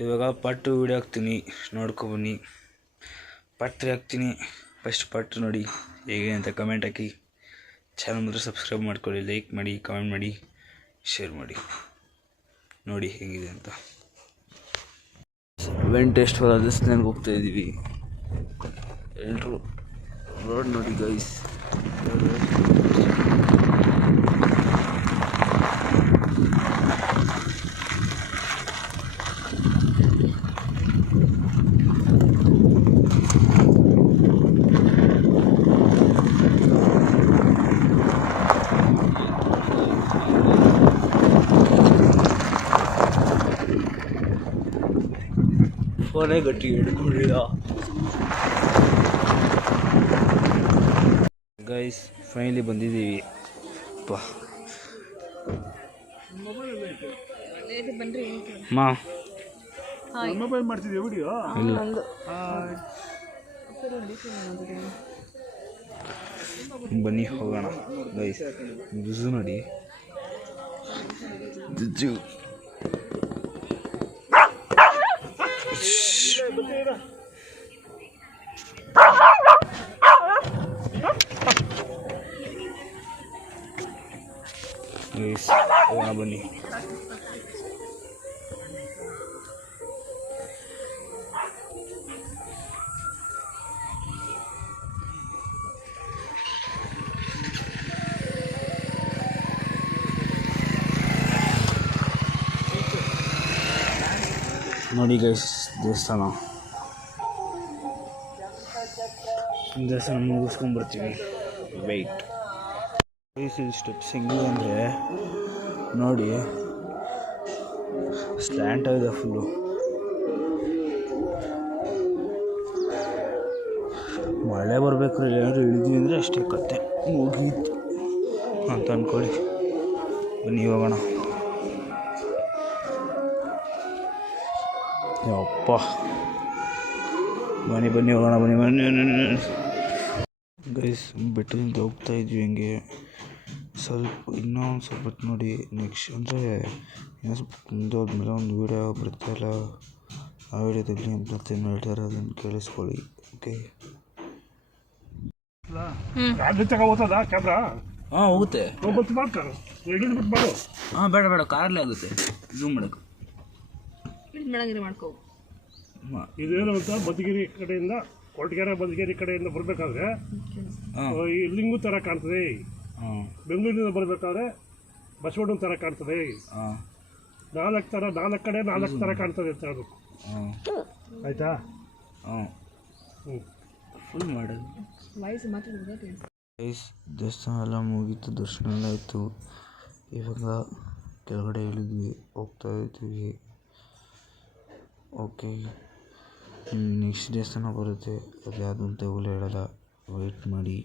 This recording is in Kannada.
ಇವಾಗ ಪಟ್ಟು ವೀಡಿಯೋ ಹಾಕ್ತೀನಿ, ನೋಡ್ಕೊಬನ್ನಿ. ಪಟ್ಟು ಹಾಕ್ತೀನಿ, ಫಸ್ಟ್ ಪಟ್ಟು ನೋಡಿ ಹೇಗೆ ಅಂತ ಕಮೆಂಟ್ ಹಾಕಿ. ಚಾನಲ್ ಮಾತ್ರ ಸಬ್ಸ್ಕ್ರೈಬ್ ಮಾಡ್ಕೊಳ್ಳಿ, ಲೈಕ್ ಮಾಡಿ, ಕಮೆಂಟ್ ಮಾಡಿ, ಶೇರ್ ಮಾಡಿ. ನೋಡಿ ಹೇಗಿದೆ ಅಂತ. ವೆಂಕಟೇಶ್ವರ ದೇವಸ್ಥಾನಕ್ಕೆ ಹೋಗ್ತಾ ಇದ್ದೀವಿ ಎಲ್ಲರೂ. ರೋಡ್ ನೋಡಿ ಗೈಸ್. ಫೋನೇ ಗಟ್ಟಿ ಹಿಡ್ಕೊಂಡಿಲ್ಲ ಗೈಸ್. ಫೈನಲಿ ಬಂದಿದ್ದೀವಿ. ಮೊಬೈಲ್ ಮಾಡ್ತಿದ್ದೀವಿ ವಿಡಿಯೋ ಇಲ್ಲ ಬನ್ನಿ ಹೋಗೋಣ ಗೈಸ್. ಬಿಸು ನೋಡಿ ಜುಜ್ಜು. ಗೈಸ್ ಹೋಗೋಣ ಬನ್ನಿ. ನೋಡಿ ಗೈಸ್ ದೇವಸ್ಥಾನ ಮುಗಿಸ್ಕೊಂಡ್ಬರ್ತೀವಿ. Wait guys. ಇಲ್ಲಿ ಸ್ಟೆಪ್ಸ್ ಹೆಂಗಿದೆ ಅಂದರೆ ನೋಡಿ, ಸ್ಲ್ಯಾಂಟ್ ಆಗಿದೆ ಫುಲ್ಲು. ಮಳೆ ಬರಬೇಕು, ಏನಾದರೂ ಇಳಿದ್ವಿ ಅಂದರೆ ಅಷ್ಟೇ ಕತ್ತೆ ಮುಗೀತು ಅಂತ ಅಂದ್ಕೊಳ್ಳಿ. ಬನ್ನಿ ಹೋಗೋಣ. ಯಪ್ಪ ಬನ್ನಿ ಬನ್ನಿ ಹೋಗೋಣ, ಬನ್ನಿ ಬನ್ನಿ ಗೈಸ್. ಬೆಟ್ಟದಿಂದ ಹೋಗ್ತಾ ಇದ್ವಿ ಹಂಗೆ ಇನ್ನೂ ಒಂದು ಸ್ವಲ್ಪ ಹೊತ್ತು ನೋಡಿ. ನೆಕ್ಸ್ಟ್ ಅಂದರೆ ಇನ್ನೂ ಸ್ವಲ್ಪ ಮುಂದೆ ಹೋದ್ಮೇಲೆ ಒಂದು ವೀಡಿಯೋ ಬರ್ತಾಯಿಲ್ಲ, ಆ ವೀಡಿಯೋದಲ್ಲಿ ಏನು ಪ್ರತಿಯೊಂದು ಹೇಳ್ತಾರೆ ಅದನ್ನು ಕೇಳಿಸ್ಕೊಳ್ಳಿ. ಓಕೆ. ಕ್ಯಾಮ್ರಾ ಹೋಗುತ್ತೆ. ಬೇಡ ಬೇಡ, ಕಾರಲ್ಲೇ ಆಗುತ್ತೆ. ಝೂಮ್ ಮಾಡೋಕೆ ಮಾಡ್ಕೋ. ಇದೇನು ಅಂತ ಬದಗಿರಿ ಕಡೆಯಿಂದ, ಕೊರಟಗೆರೆ ಬದಗಿರಿ ಕಡೆಯಿಂದ ಬರಬೇಕಾದ್ರೆ ಈ ಲಿಂಗು ಥರ ಕಾಣ್ತದೆ. ಬೆಂಗಳೂರಿನಿಂದ ಬರಬೇಕಾದ್ರೆ ಬಸವಣ್ಣನ ಥರ ಕಾಣ್ತದೆ. ನಾಲ್ಕು ಕಡೆ ನಾಲ್ಕು ಥರ ಕಾಣ್ತದೆ ಅಂತ ಹೇಳ್ಬೇಕು. ಆಯ್ತಾ? ಫುಲ್ ಮಾಡೋದು. ದೇವಸ್ಥಾನ ಎಲ್ಲ ಮುಗೀತು, ದರ್ಶನ ಎಲ್ಲ ಆಯಿತು. ಇವಾಗ ಕೆಳಗಡೆ ಇಳಿದ್ವಿ, ಹೋಗ್ತಾ ಇದ್ದೀವಿ. ಓಕೆ. ನೆಕ್ಸ್ಟ್ ದೇವಸ್ಥಾನ ಬರುತ್ತೆ, ಅದು ಯಾವುದು ಅಂತ ಹೇಳಲ್ಲ, ವೆಯ್ಟ್ ಮಾಡಿ.